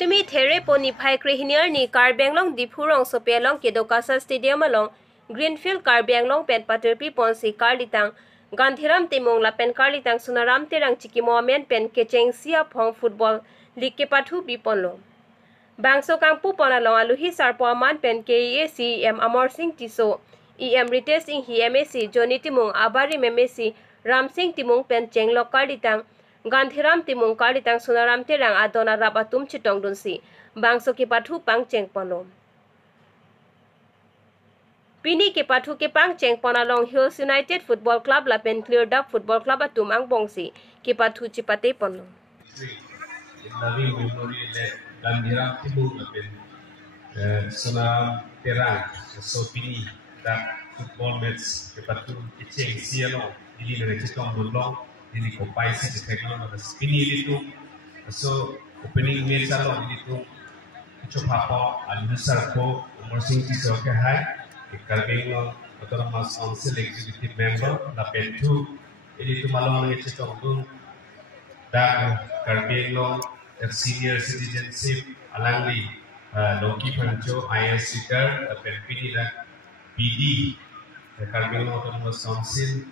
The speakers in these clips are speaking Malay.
Atumi There Poni Pai Krihiniar ni Karbenglong Dipurong Sopelong Kedokasa Stadium along Greenfield Karbenglong Pen Paterpi Ponsi Karlitang Gandhiram Timong Lapen Karlitang Sunaram Terang Chiki Momen Pen Kecheng Sia Pong Football League Kepathu Biponlo Bangso Kangpu Ponalong Aluhi Sarpo Aman Pen KEAC Amor Singh Tiso Ritesh Singh HMAC Johnny Timong Abari Memesi Ram Singh Timong Pen Chenglok Karlitang Gandhiram Timong Karlitang Sunaram Terang Adona Rabatum Chitong Dunsi Bangso Kepathu Pang Cheng Pono Pini Kepathu Kepang Cheng Ponalong Hills United Football Club Lapen Cleared Up Football Club Atum Ang Bongsi Kepathu Chipate Pono Living Memorial Gandhiram Timong Lapen Sunaram Terang So Pini that football match Kepathu Cheng Sialong Ili Nere Chitong Dunlong Ini ko paisi di teknologi ada spini itu, so opening match along itu, coba apa, anusar ko, umur singki soke hai, ikalbeng lo, atau mas council executive member, la pentu, ini tu malam ni cetong dun, dah kalbeng lo, senior citizenship, alangli, loki panco, IS leader, la penpini dah, PD, kalbeng lo atau mas council,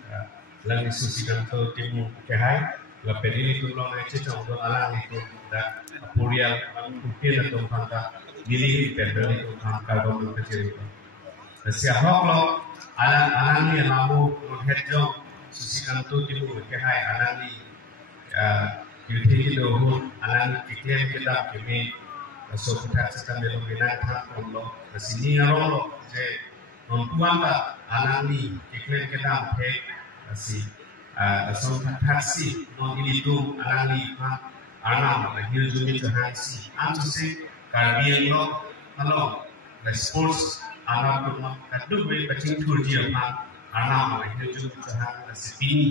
lang isusikan to timu kehai la pedili tu long eche chong do alang itu da apurial kupil to phanta dili pedali to phanta do to kechiri to sia hoklo alang ni lamu hedjo susikan to timu kehai alang ni yuthi do hu alang kiklem kita kemi so kuthat sistem do bina tha lo sini ro je non tuanta alang ni kiklem kita phe si asal taksi non ini tu alami anam lahir jumi terhasi antusi kalian lo kalau the sports anam tu kadu be pacing turji apa anam lahir jumi terhasi pini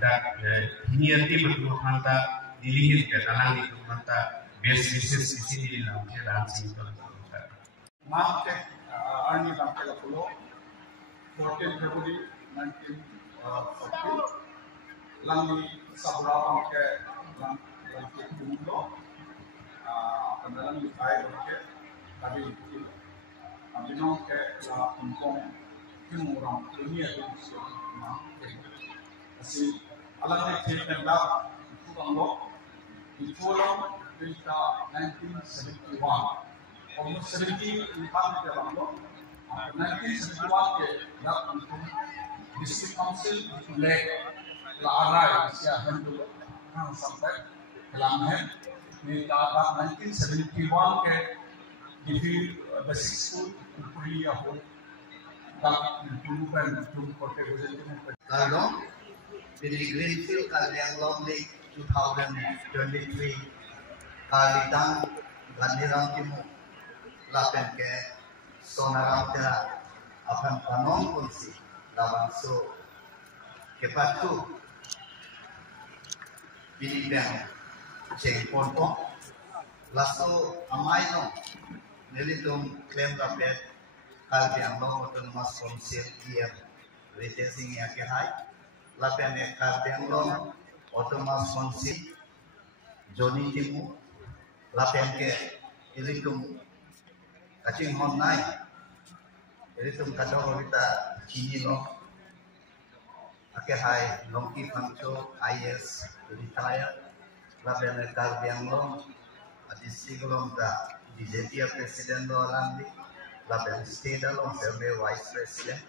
dak niati betul hanta dilihir ke dalam itu hanta basis sisi di dalam sih itu Mark Arni Lampela Pulo 14 February 19 Langi Sabra ke Langi Mundo Pendalam di Kai ke Tadi Abinong ke La Pungkong Timurang Dunia itu Asi Alang ni Tenda Pungkong itu long kita 1971 almost 70 empat ke long 1971 ke La Pungkong District Council leg la arai sia handle sampai kelamhen di tahun 1971 ke di basic school kuliah ho tak ditumpukan untuk kota Gujarat Kalau di Greenfield Karbenglong League 2023 Kalitang Gandhiram Timong lapen ke Sonaram Terang akan panong kunci Bangso Kepathu Pilipeng Cheng Ponpo Lasso Amaino Nelitum Claim Rapid Karbenglong Autonomous Council Ritesh Singh Yakehai Lapene Karbenglong Autonomous Council Johnny Timu Lapenke Ilitum Kaching Honai Ilitum Kadorita Kini lo, akehai longki panco IS retire, laben Karbenglong, district long da BJP president lo alandi, laben state long serve vice president,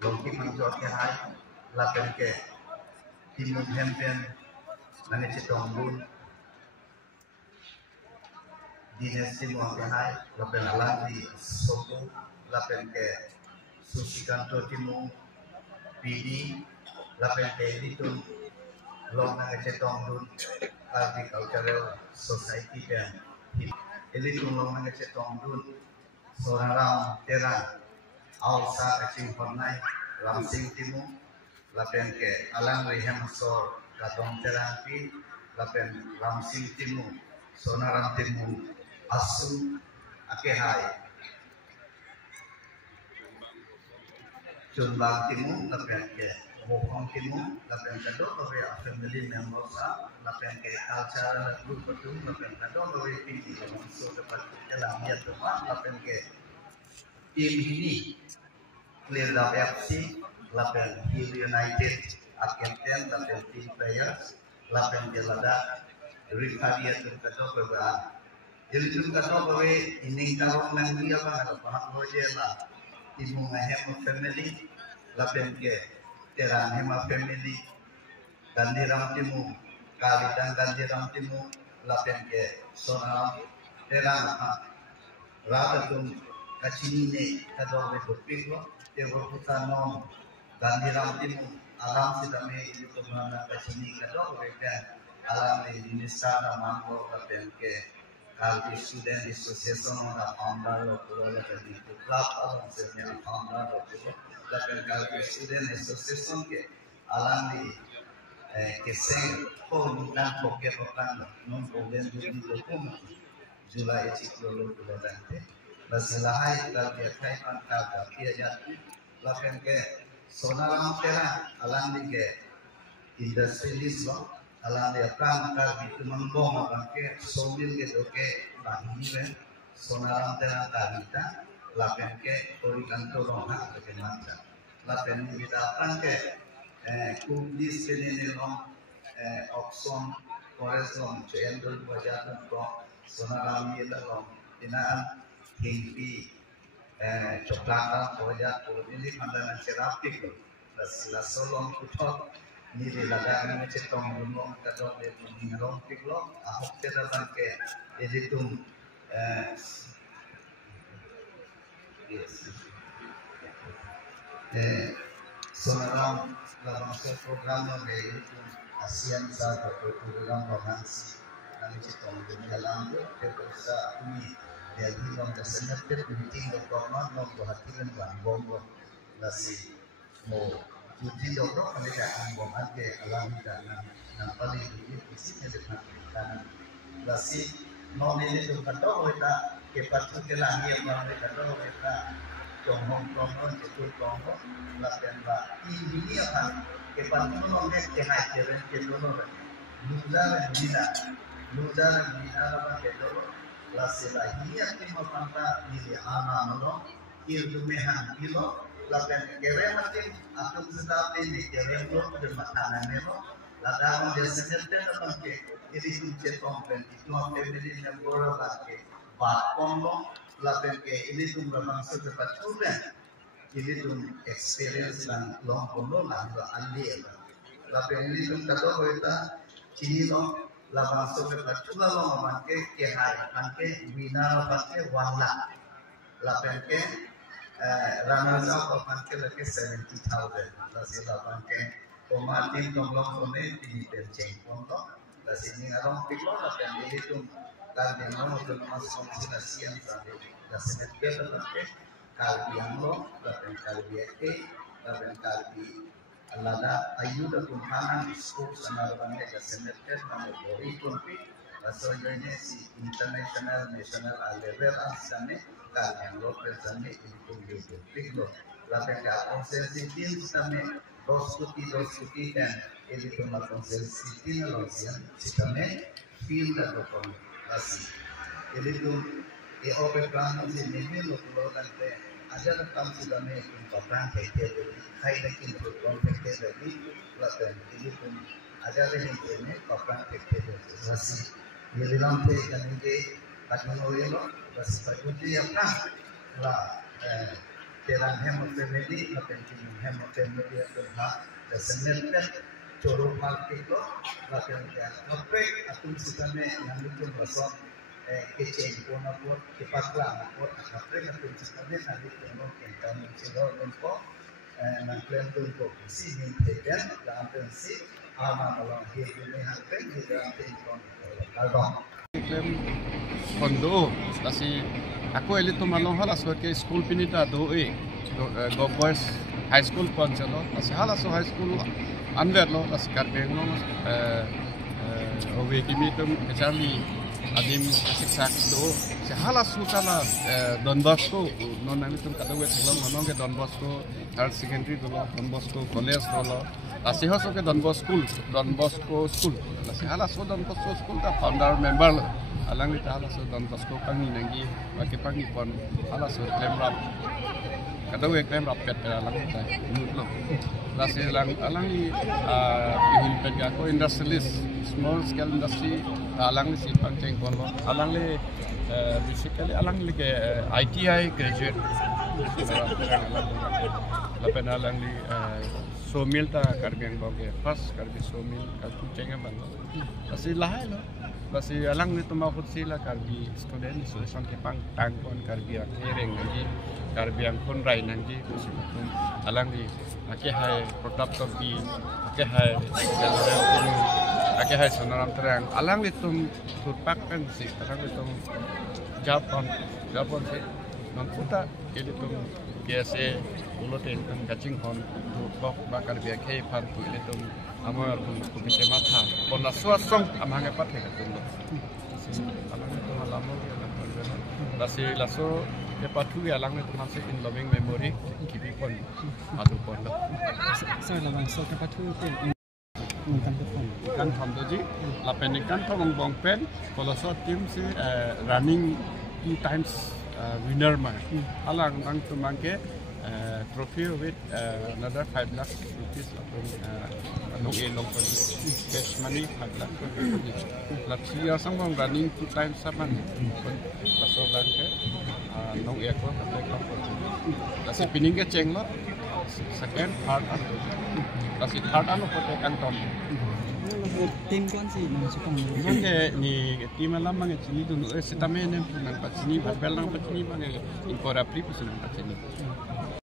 longki panco akehai, laben ke timu hempen, nane citongbun, dinasti mo akehai, laben alandi sopo, laben ke Susikanto Timong PD lapen editun long na cetong dun agricultural society dan editun long na cetong dun Sonaram Terang Alsa Kacing Hornai Ramsing Timong lapen ke Alang Rehem Sor Katong Terang Pi lapen Ramsing Timong Sonaram Timong Asu Akehai Junbang Timung lapen ke Bokong Timu, lapen kado kawe family members lapen ke cultural group betul lapen kado kawe pinti so dapat jalan ya teman lapen ke tim ini Clear the FC lapen Hill United Captain lapen team players lapen ke lada Rifaria kado kawe jadi tu kado kawe ini kalau nang dia apa paham loje lah Timu ngahem family lapen ke Terang Hema family Gandiram Timu Kalitan Gandiram Timu lapen ke Sonam Terang Radatum Kacini Kador Bepiklo Tewo Putanom Gandiram Timu Alam Sidame itu mana Kacini Kador Bepiklo Alam di Ministana Mambo lapen ke Kalbi Student Association of Founder of the Club Alam Sidame Founder of lapen Kalbi Student Association ke alam di keseng pun dan poke pokan non problem jadi hukum Julai ciklo kulante basilahai kalbi kai angka kia jati lapen ke sonalam tera alam di ke industries lo alam di akan kalbi tumangong ke somil ke doke bahine sonalam tera kalita lapen ke orikanto roha ke mata lapen kita akan ke kubdis ke ni long opson koreslong cendol bajaran ko sonaram ye long inaan hingpi coklat bajat ko ini pandangan cerapik lo la solong kutot ni de ladan me cetong gunung kadong de ningong piklo ahok te dalam ke editum Sonaram dalam program yaitu ASEAN Sahabat Program Romansi kami cipta menjadi dalam berusaha ini jadi dalam dasarnya meeting dokumen memperhatikan bahan bombo nasi mau cuci dokter kami akan bom aja alam dan nampak ini isinya dengan kanan nasi mau ini tu kata kita kepat ke langit yang kata kita Tongkong itu tongkong lapian ba ini apa kepat tolong deh kena jalan jalan luza bina apa jalan lasila ini apa mata ini ana mano itu mehan kilo lapian keren nanti aku sedap ini keren lo pada makanan meno ladang dia senjata apa ke ini kunci tongkong itu apa ini yang borak ke bakong lo lapen ke ini tuh bermaksud cepat juga ini tuh experience dan long kono lah andi lapen ini tuh kata kita cini lo langsung cepat juga lo memakai kehai pakai bina pakai wala lapen ke ramaza pakai lagi 70,000 masih lapen ke tomatin tomlong kone di perceng kono masih ini orang pikir lapen ini tuh kalbi no to masuk siang sampai dasar ke tetapi kalbi yang lo dan kalbi dan kalbi alada ayu dan Tuhan school sanarwane dasar ke nama bori kumpi asalnya si international national level asane kalbi yang lo persane itu gitu lapen ke konsensitin sampai dos kuti dan itu ma konsensitin lo siang sikane feel dan dokon así. Jadi tu, open plan ini lo keluar nanti ada rekam sudah nih papan kecil jadi, hai lagi program kecil jadi, lakukan ini pun ada lagi ini papan kecil jadi, así. Jadi nanti kan ini kajian lo, bas kajian dia apa? Lah, terang hemat family, lakukan hemat family itu hak, sebenarnya coro market lo, lakukan dia. Sampai atum sudah nih yang itu masuk kecil pun apa cepat lah, sampai atum sudah nih nanti tengok kita mencoba untuk mengklaim untuk sini terjadi dalam pensi aman orang hidup ini hampir tidak tinggal kalbang. Klaim kondo, tapi aku elit tu malong halas sebagai school pinita doi, go boys high school pun jalo, tapi halas high school Anwer lo, las Karbeng lo, owe kimi tum kecami adim siksak do se hala sutala Don Bosco non nami tum kadawe thalam manong ke Don Bosco higher secondary dolo Don Bosco college dolo asi hoso ke Don Bosco school asi hala so Don Bosco school ta founder member alang ita hala so Don Bosco kangi nangi bagi pangi pon hala so lemrap kadawe lemrap pet alang ita nutlo lasi alang ihil pega ko industrialist small scale industry alang li si pangcheng polo alang li basically alang li ke ITI graduate lapen alang li sawmill ta karbiang boge first karbi sawmill kalku chenga bango lasi lahai lo lasi alang ni tumahut sila karbi student so sang ke pang tangkon karbi akireng nanti karbi ang konrai nanti kusimatum alang li ake hai product of the ake hai ake hai sonaram terang alang litum turpak kan si alang litum Japon si non puta litum KSA ulotin kan kacing kon turpak bakar biak hai pan tu litum amar pun kubise matha ponna suasong amhange pathe katum alang litum alamo lasi laso ya patu ya alang litum masih in loving memory kibi kon atu kon so lamang so ke patu kan thom doji lapen kan thom bong pen kolosot team si running 2 times winner ma alang ang tumangke trophy with another 5 lakh rupees upon long cash money 5 lakh rupees last year sang bong running 2 times saman paso bangke long e ko lasi pining ke cheng lo second third lasi third ano ko kan tom tim kan si nang sukang Mange ni tim alam mange chini dulu sitame ne nang pachini babel nang pachini mange inkora pri pusun pachini